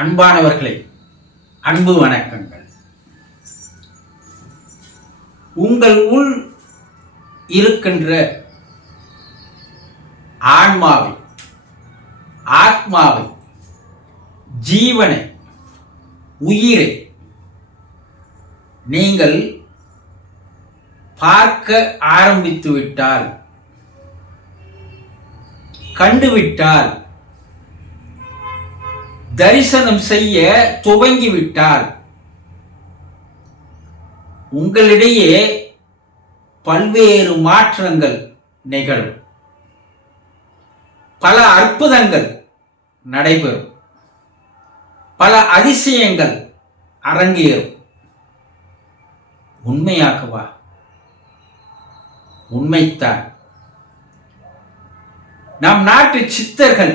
அன்பானவர்களே, அன்பு வணக்கங்கள். உங்கள் உள் இருக்கின்ற ஆன்மாவை, ஆத்மாவை, ஜீவனை, உயிரை நீங்கள் பார்க்க ஆரம்பித்துவிட்டால், கண்டுவிட்டால், தரிசனம் செய்ய துவங்கிவிட்டால், உங்களிடையே பல்வேறு மாற்றங்கள் நிகழும். பல அற்புதங்கள் நடைபெறும். பல அதிசயங்கள் அரங்கேறும். உண்மையாகவா? உண்மைத்தான். நம் நாட்டு சித்தர்கள்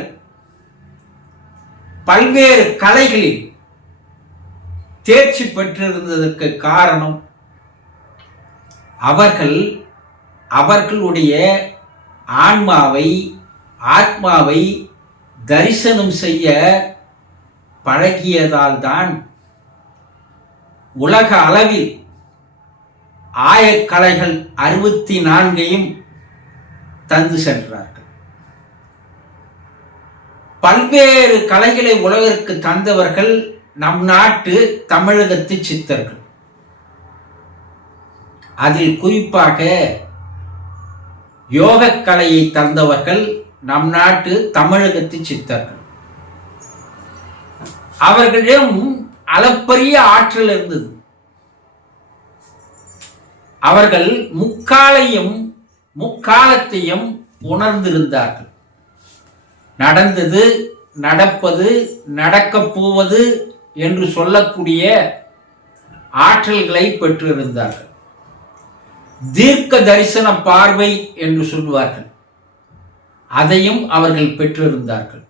பல்வேறு கலைகளில் தேர்ச்சி பெற்றிருந்ததற்கு காரணம் அவர்களுடைய ஆன்மாவை, ஆத்மாவை தரிசனம் செய்ய பழகியதால் தான் உலக அளவில் ஆயக்கலைகள் 64ஐயும் தந்து சென்றார்கள். பல்வேறு கலைகளை உலகிற்கு தந்தவர்கள் நம் நாட்டு தமிழகத்து சித்தர்கள். அதில் குறிப்பாக யோகக்கலையை தந்தவர்கள் நம் நாட்டு தமிழகத்து சித்தர்கள். அவர்களிடம் அளப்பரிய ஆற்றல் இருந்தது. அவர்கள் முக்காலத்தையும் உணர்ந்திருந்தார்கள். நடந்தது, நடப்பது, நடக்கப் போவது என்று சொல்லக்கூடிய ஆற்றல்களை பெற்றிருந்தார்கள். தீர்க்க தரிசன பார்வை என்று சொல்வார்கள், அதையும் அவர்கள் பெற்றிருந்தார்கள்.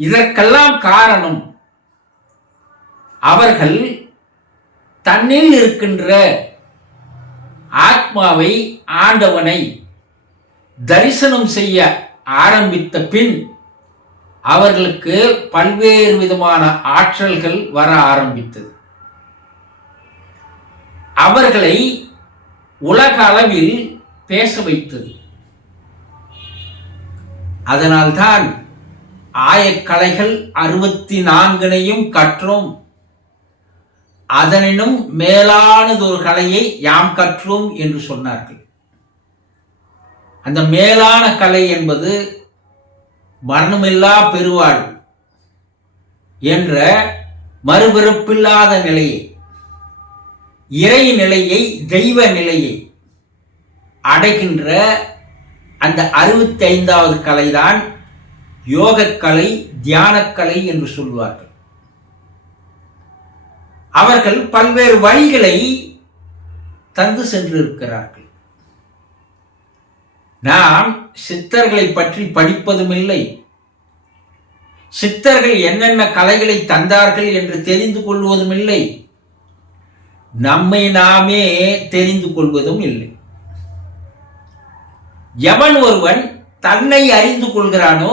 இதற்கெல்லாம் காரணம் அவர்கள் தன்னில் இருக்கின்ற ஆத்மாவை, ஆண்டவனை தரிசனம் செய்ய ஆரம்பித்த பின் அவர்களுக்கு பல்வேறு விதமான ஆற்றல்கள் வர ஆரம்பித்தது. அவர்களை உலக அளவில் பேச வைத்தது. அதனால்தான் ஆயக்கலைகள் 64ஐயும் கற்றோம், அதனினும் மேலானதொரு கலையை யாம் கற்றோம் என்று சொன்னார்கள். அந்த மேலான கலை என்பது மரணமில்லா பெருவாழ்வு என்ற மறுபிறப்பில்லாத நிலையை, இறை நிலையை, தெய்வ நிலையை அடைகின்ற அந்த 65வது கலைதான் யோகக்கலை, தியானக்கலை என்று சொல்வார்கள். அவர்கள் பல்வேறு வழிகளை தந்து சென்றிருக்கிறார்கள். நாம் சித்தர்களை பற்றி படிப்பதும் இல்லை, சித்தர்கள் என்னென்ன கலைகளை தந்தார்கள் என்று தெரிந்து கொள்வதும் இல்லை, நம்மை நாமே தெரிந்து கொள்வதும் இல்லை. எவன் ஒருவன் தன்னை அறிந்து கொள்கிறானோ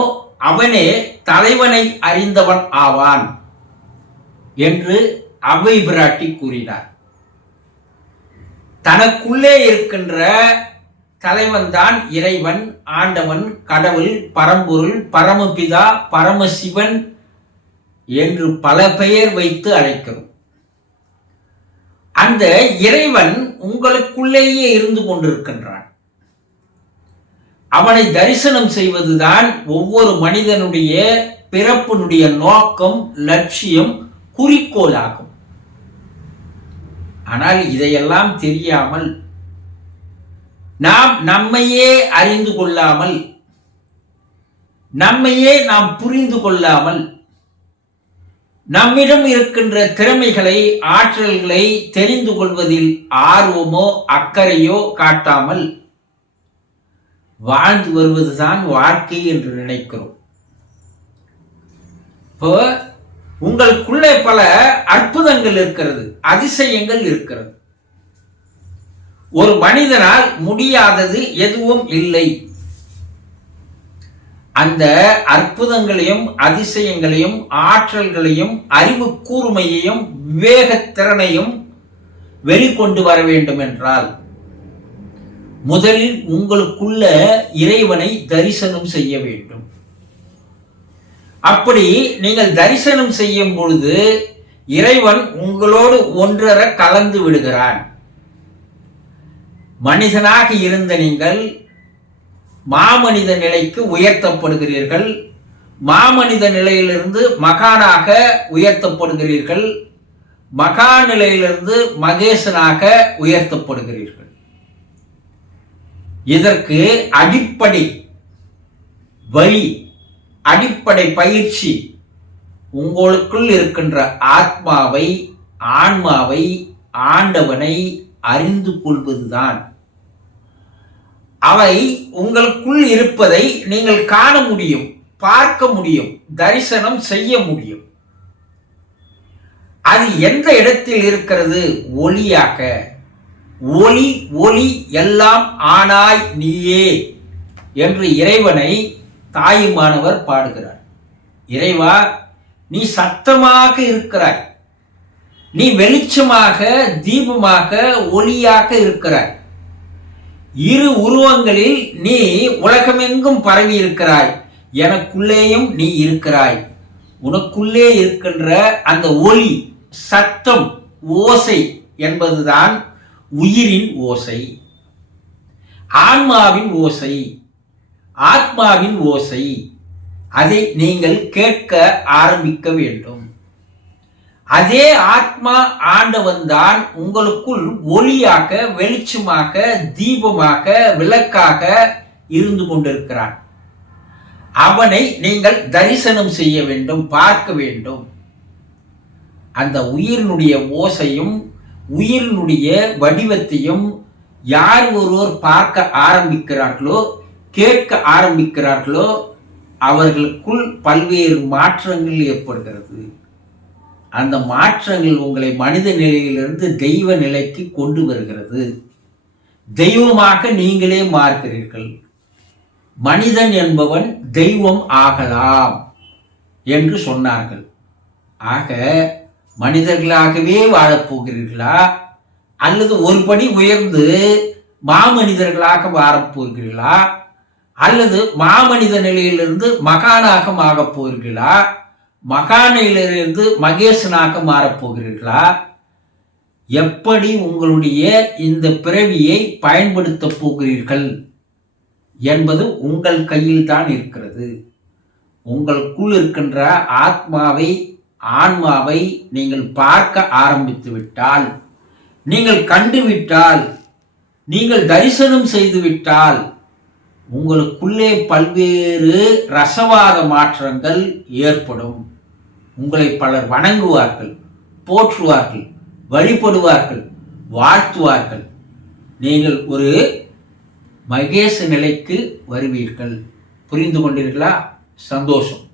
அவனே தலைவனை அறிந்தவன் ஆவான் என்று அவ்வை பிராட்டி கூறினார். தனக்குள்ளே இருக்கின்ற தலைவன் தான் இறைவன், ஆண்டவன், கடவுள், பரம்பொருள், பரமபிதா, பரமசிவன் என்று பல பெயர் வைத்து அழைக்கிறோம். அந்த இறைவன் உங்களுக்குள்ளேயே இருந்து கொண்டிருக்கின்றான். அவனை தரிசனம் செய்வதுதான் ஒவ்வொரு மனிதனுடைய பிறப்பினுடைய நோக்கம், லட்சியம், குறிக்கோளாகும். ஆனால் இதையெல்லாம் தெரியாமல், நாம் நம்மையே அறிந்து கொள்ளாமல், நம்மையே நாம் புரிந்து கொள்ளாமல், நம்மிடம் இருக்கின்ற திறமைகளை, ஆற்றல்களை தெரிந்து கொள்வதில் ஆர்வமோ அக்கறையோ காட்டாமல் வாழ்ந்து வருவதுதான் வாழ்க்கை என்று நினைக்கிறோம். இப்போ உங்களுக்குள்ளே பல அற்புதங்கள் இருக்கிறது, அதிசயங்கள் இருக்கிறது. ஒரு மனிதனால் முடியாதது எதுவும் இல்லை. அந்த அற்புதங்களையும் அதிசயங்களையும் ஆற்றல்களையும் அறிவு கூர்மையையும் விவேகத்திறனையும் வெளிக்கொண்டு வர வேண்டும் என்றால் முதலில் உங்களுக்குள்ள இறைவனை தரிசனம் செய்ய வேண்டும். அப்படி நீங்கள் தரிசனம் செய்யும் பொழுது இறைவன் உங்களோடு ஒன்றர கலந்து விடுகிறான். மனிதனாக இருந்த நீங்கள் மாமனித நிலைக்கு உயர்த்தப்படுகிறீர்கள். மாமனித நிலையிலிருந்து மகானாக உயர்த்தப்படுகிறீர்கள். மகா நிலையிலிருந்து மகேசனாக உயர்த்தப்படுகிறீர்கள். இதற்கு அடிப்படை வழி, அடிப்படை பயிற்சி உங்களுக்குள் இருக்கின்ற ஆத்மாவை, ஆன்மாவை, ஆண்டவனை அறிந்து கொள்வதுதான். அவை உங்களுக்குள் இருப்பதை நீங்கள் காண முடியும், பார்க்க முடியும், தரிசனம் செய்ய முடியும். அது எந்த இடத்தில் இருக்கிறது? ஒளியாக. ஒளி ஒளி எல்லாம் ஆனாய் நீயே என்று இறைவனை தாயுமானவர் பாடுகிறார். இறைவா, நீ சத்தமாக இருக்கிறாய், நீ வெளிச்சமாக, தீபமாக, ஒளியாக இருக்கிறாய். இரு உருவங்களில் நீ உலகமெங்கும் பரவி இருக்கிறாய். எனக்குள்ளேயும் நீ இருக்கிறாய். உனக்குள்ளே இருக்கின்ற அந்த ஒளி, சத்தம், ஓசை என்பதுதான் உயிரின் ஓசை, ஆன்மாவின் ஓசை, ஆத்மாவின் ஓசை. அதை நீங்கள் கேட்க ஆரம்பிக்க வேண்டும். அதே ஆத்மா ஆண்டவன் தான் உங்களுக்குள் ஒளியாக, வெளிச்சமாக, தீபமாக, விளக்காக இருந்து கொண்டிருக்கிறான். அவனை நீங்கள் தரிசனம் செய்ய வேண்டும், பார்க்க வேண்டும். அந்த உயிரினுடைய ஓசையும் உயிரினுடைய வடிவத்தையும் யார் ஒருவர் பார்க்க ஆரம்பிக்கிறார்களோ, கேட்க ஆரம்பிக்கிறார்களோ, அவர்களுக்குள் பல்வேறு மாற்றங்கள் ஏற்படுகிறது. அந்த மாற்றங்கள் உங்களை மனித நிலையிலிருந்து தெய்வ நிலைக்கு கொண்டு வருகிறது. தெய்வமாக நீங்களே மாறுகிறீர்கள். மனிதன் என்பவன் தெய்வம் ஆகலாம் என்று சொன்னார்கள். ஆக மனிதர்களாகவே வாழப்போகிறீர்களா, அல்லது ஒருபடி உயர்ந்து மாமனிதர்களாக வாழப்போகிறீர்களா, அல்லது மாமனித நிலையிலிருந்து மகானாக மாறப் போகிறீர்களா, மகானிலிருந்து மகேசனாக மாறப்போகிறீர்களா? எப்படி உங்களுடைய இந்த பிறவியை பயன்படுத்த போகிறீர்கள் என்பது உங்கள் கையில் தான் இருக்கிறது. உங்களுக்குள் இருக்கின்ற ஆத்மாவை, ஆன்மாவை நீங்கள் பார்க்க ஆரம்பித்து விட்டால், நீங்கள் கண்டுவிட்டால், நீங்கள் தரிசனம் செய்துவிட்டால், உங்களுக்குள்ளே பல்வேறு ரசவாத மாற்றங்கள் ஏற்படும். உங்களை பலர் வணங்குவார்கள், போற்றுவார்கள், வழிபடுவார்கள், வாழ்த்துவார்கள். நீங்கள் ஒரு மகேச நிலைக்கு வருவீர்கள். புரிந்து கொண்டீர்களா? சந்தோஷம்.